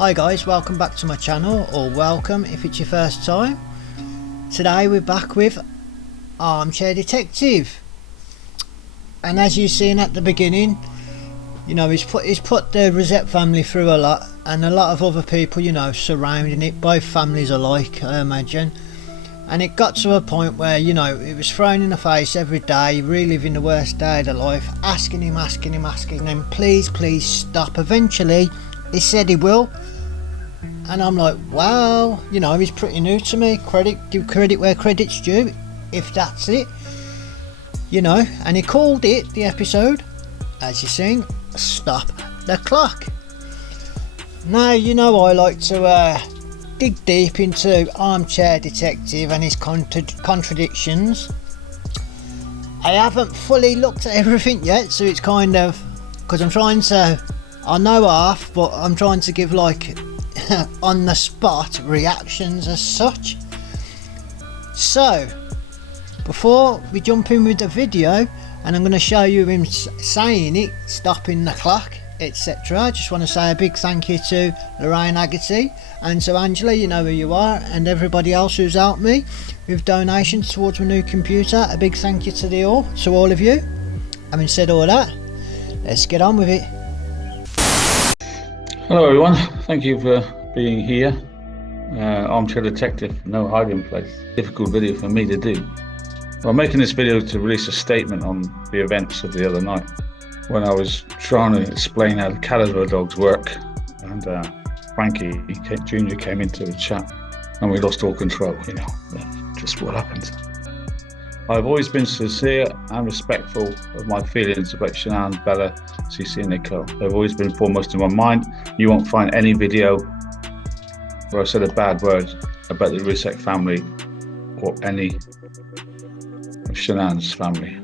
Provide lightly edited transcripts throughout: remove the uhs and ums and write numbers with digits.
Hi guys, welcome back to my channel, or welcome if it's your first time. Today we're back with Armchair Detective, and as you've seen at the beginning, you know, he's put the Rzucek family through a lot, and a lot of other people, you know, surrounding it, both families alike, I imagine. And it got to a point where, you know, it was thrown in the face every day, reliving the worst day of their life, asking him, please stop. Eventually he said he will, and I'm like, wow, you know, he's pretty new to me. Give credit where credit's due, if that's it, you know. And he called it, the episode, as you've seen, Stop the Clock. Now, you know, I like to dig deep into Armchair Detective and his contradictions. I haven't fully looked at everything yet, so it's kind of, because I know half, but I'm trying to give like on the spot reactions as such. So before we jump in with the video, and I'm going to show you him saying it, stopping the clock, etc., I just want to say a big thank you to Lorraine Haggerty and to Angela, you know who you are, and everybody else who's helped me with donations towards my new computer. A big thank you to all of you. Having said all that, let's get on with it. Hello everyone, thank you for being here. Armchair Detective, no hiding place. Difficult video for me to do. I'm making this video to release a statement on the events of the other night when I was trying to explain how the caliber dogs work, and Frankie Jr. came into the chat and we lost all control, you know, just what happens. I've always been sincere and respectful of my feelings about Shanann, Bella, Cece and Nicole. They've always been foremost in my mind. You won't find any video where I said a bad word about the Rzucek family or any of Shanann's family.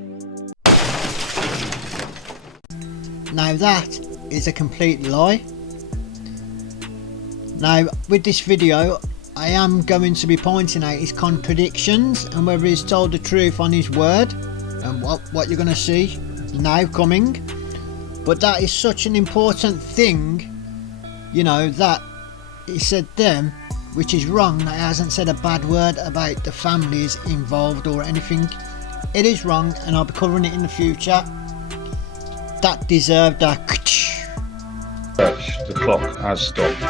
Now that is a complete lie. Now with this video I am going to be pointing out his contradictions and whether he's told the truth on his word, and what you're going to see now coming. But that is such an important thing, you know, that he said them, which is wrong. That he hasn't said a bad word about the families involved or anything. It is wrong, and I'll be covering it in the future. That deserved a The clock has stopped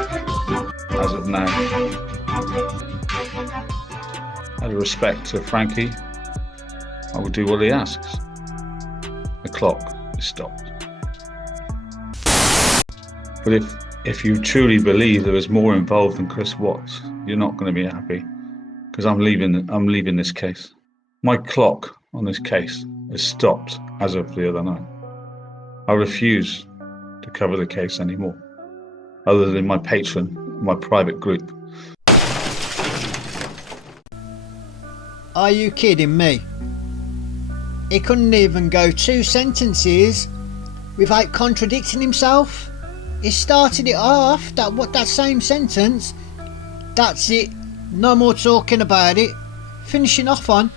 as of now. Out of respect to Frankie, I will do what he asks. The clock is stopped. But if you truly believe there is more involved than Chris Watts, you're not going to be happy, because I'm leaving this case. My clock on this case is stopped as of the other night. I refuse to cover the case anymore, other than my Patreon, my private group. Are you kidding me? He couldn't even go 2 sentences without contradicting himself. He started it off, that same sentence, that's it, no more talking about it. Finishing off on,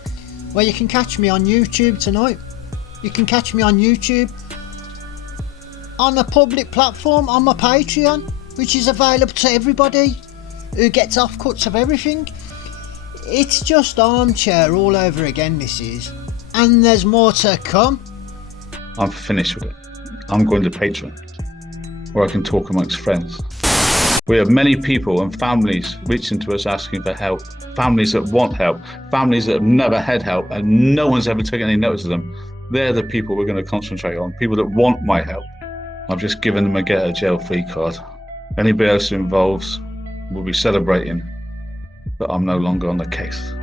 well, you can catch me on YouTube tonight. You can catch me on YouTube on a public platform on my Patreon, which is available to everybody who gets offcuts of everything. It's just Armchair all over again, this is, and there's more to come. I'm finished with it. I'm going to Patreon, where I can talk amongst friends. We have many people and families reaching to us asking for help, families that want help, families that have never had help and no one's ever taken any notice of them. They're the people we're going to concentrate on, people that want my help. I've just given them a get out of jail free card. Anybody else involved will be celebrating that I'm no longer on the case.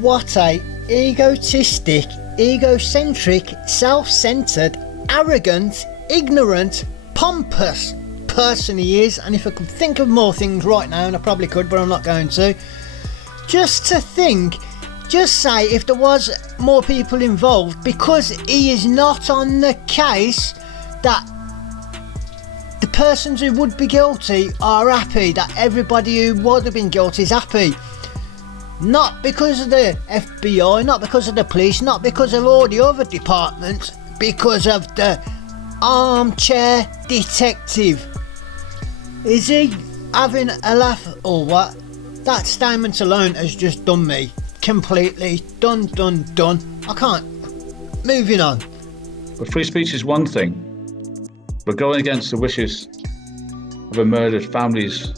What a egotistic, egocentric, self-centered, arrogant, ignorant, pompous person he is. And if I could think of more things right now, and I probably could, but I'm not going to. Just to think, just say if there was more people involved, because he is not on the case, that the persons who would be guilty are happy, that everybody who would have been guilty is happy. Not because of the FBI, not because of the police, not because of all the other departments, because of the Armchair Detective. Is he having a laugh or what? That statement alone has just done me completely. Done. I can't. Moving on. But free speech is one thing, but going against the wishes of a murdered family's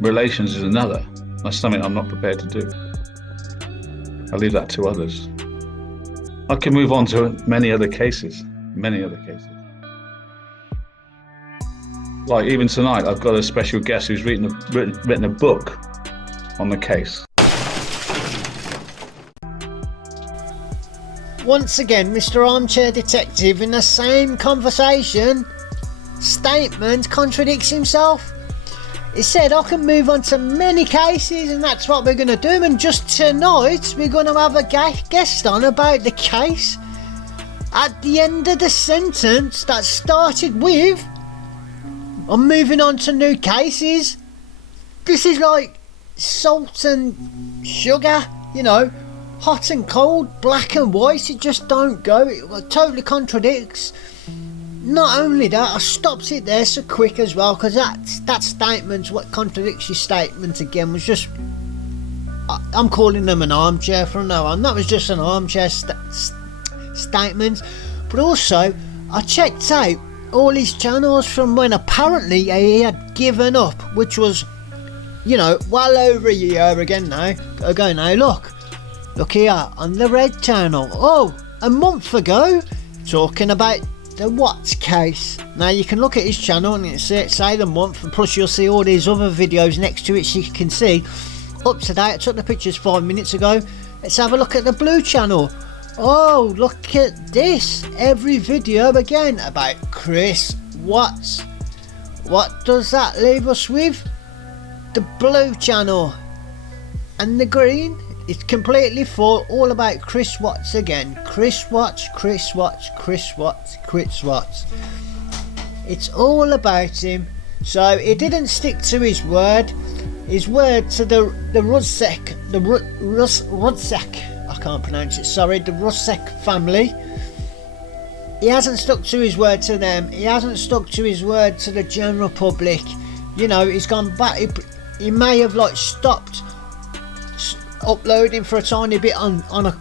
relations is another. That's something I'm not prepared to do. I'll leave that to others. I can move on to many other cases. Like even tonight, I've got a special guest who's written a book on the case. Once again, Mr. Armchair Detective, in the same conversation, statement, contradicts himself. He said, I can move on to many cases, and that's what we're going to do. And just tonight, we're going to have a guest on about the case. At the end of the sentence that started with, I'm moving on to new cases. This is like salt and sugar, you know, hot and cold, black and white. It just don't go. It totally contradicts. Not only that, I stopped it there so quick as well, because that statement, what contradicts your statement again, was just, I'm calling them an armchair from now on. That was just an armchair statement. But also, I checked out all his channels from when apparently he had given up, which was, you know, well over a year ago now. Look here on the Red channel. Oh, a month ago, talking about the Watts case. Now you can look at his channel and it's say the month, and plus you'll see all these other videos next to it, so you can see up to date. I took the pictures 5 minutes ago. Let's have a look at the Blue channel. Oh, look at this, every video again about Chris Watts. What does that leave us with? The Blue channel and the green. It's completely full, all about Chris Watts again. Chris Watts. It's all about him. So he didn't stick to his word. His word to the Rzucek, Rzucek, I can't pronounce it, sorry, the Rzucek family. He hasn't stuck to his word to them. He hasn't stuck to his word to the general public. You know, he's gone back. He may have like stopped uploading for a tiny bit on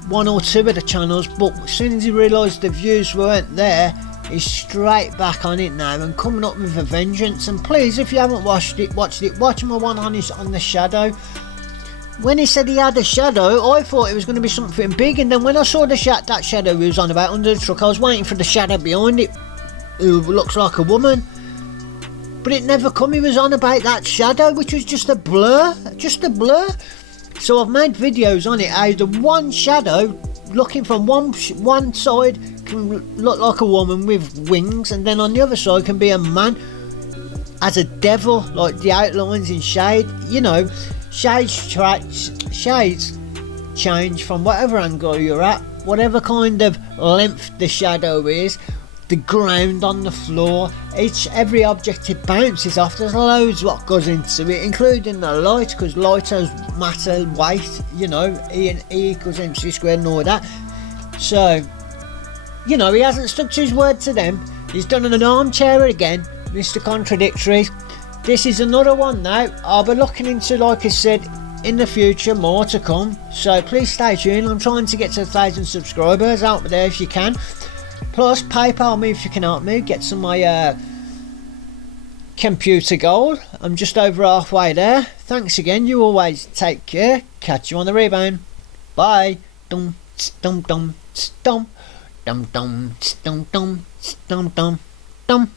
one or two of the channels, but as soon as he realised the views weren't there, he's straight back on it now and coming up with a vengeance. And please, if you haven't watched it, watch my one on the shadow. When he said he had a shadow, I thought it was going to be something big, and then when I saw that shadow he was on about under the truck, I was waiting for the shadow behind it who looks like a woman, but it never come. He was on about that shadow, which was just a blur. So I've made videos on it how the one shadow looking from one side can look like a woman with wings, and then on the other side can be a man as a devil, like the outlines in shade. You know, shades change from whatever angle you're at, whatever kind of length the shadow is, the ground on the floor, every object it bounces off. There's loads what goes into it, including the light, because light has matter, weight, you know, E and E equals MC squared and all that. So, you know, he hasn't stuck to his word to them. He's done an armchair again, Mr. Contradictory. This is another one now. I'll be looking into, like I said, in the future, more to come. So please stay tuned. I'm trying to get to 1,000 subscribers out there if you can. Plus, PayPal me if you can help me get some of my computer gold. I'm just over halfway there. Thanks again. You always take care. Catch you on the rebound. Bye. Dum dum dum dum dum dum dum dum dum dum dum.